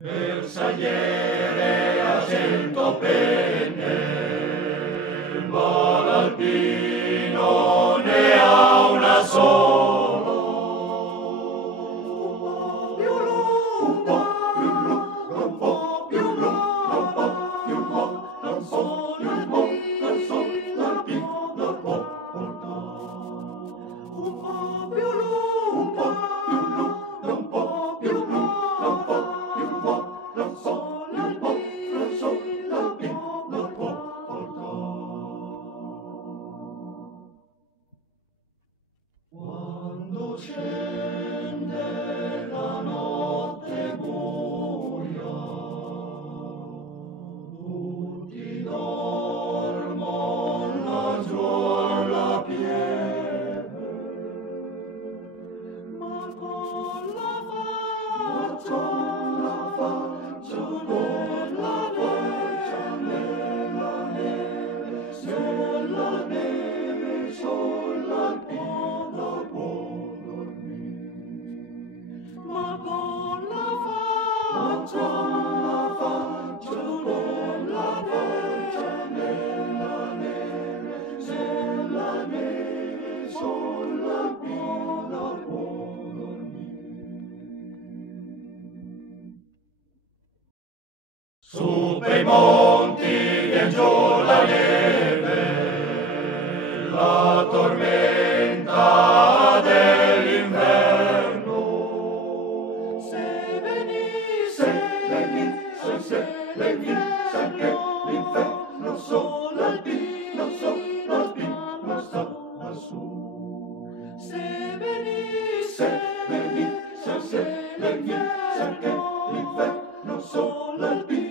Il sagliere a 100 penne, ma l'alpino ne ha una sola. Un po' più lunga, un po' più lunga, un po' più lunga, un po' più lunga, un po' l'alpino può portare. Un po' più lunga, un po' più lunga, un po' più lunga, un po' l'alpino può portare. Quando scende la notte buia, tutti dormono laggiù alla pieve, ma con la faccia nella neve, sulla neve, sull'alpino può dormire. Ma con la faccia nella neve, sulla neve, sull'alpino può dormire. Su per i monti vien giù la neve, la tormenta dell'inverno. Se venisse anche l'inferno, l'alpino sta lassù. Se venisse anche l'inferno, l'alpino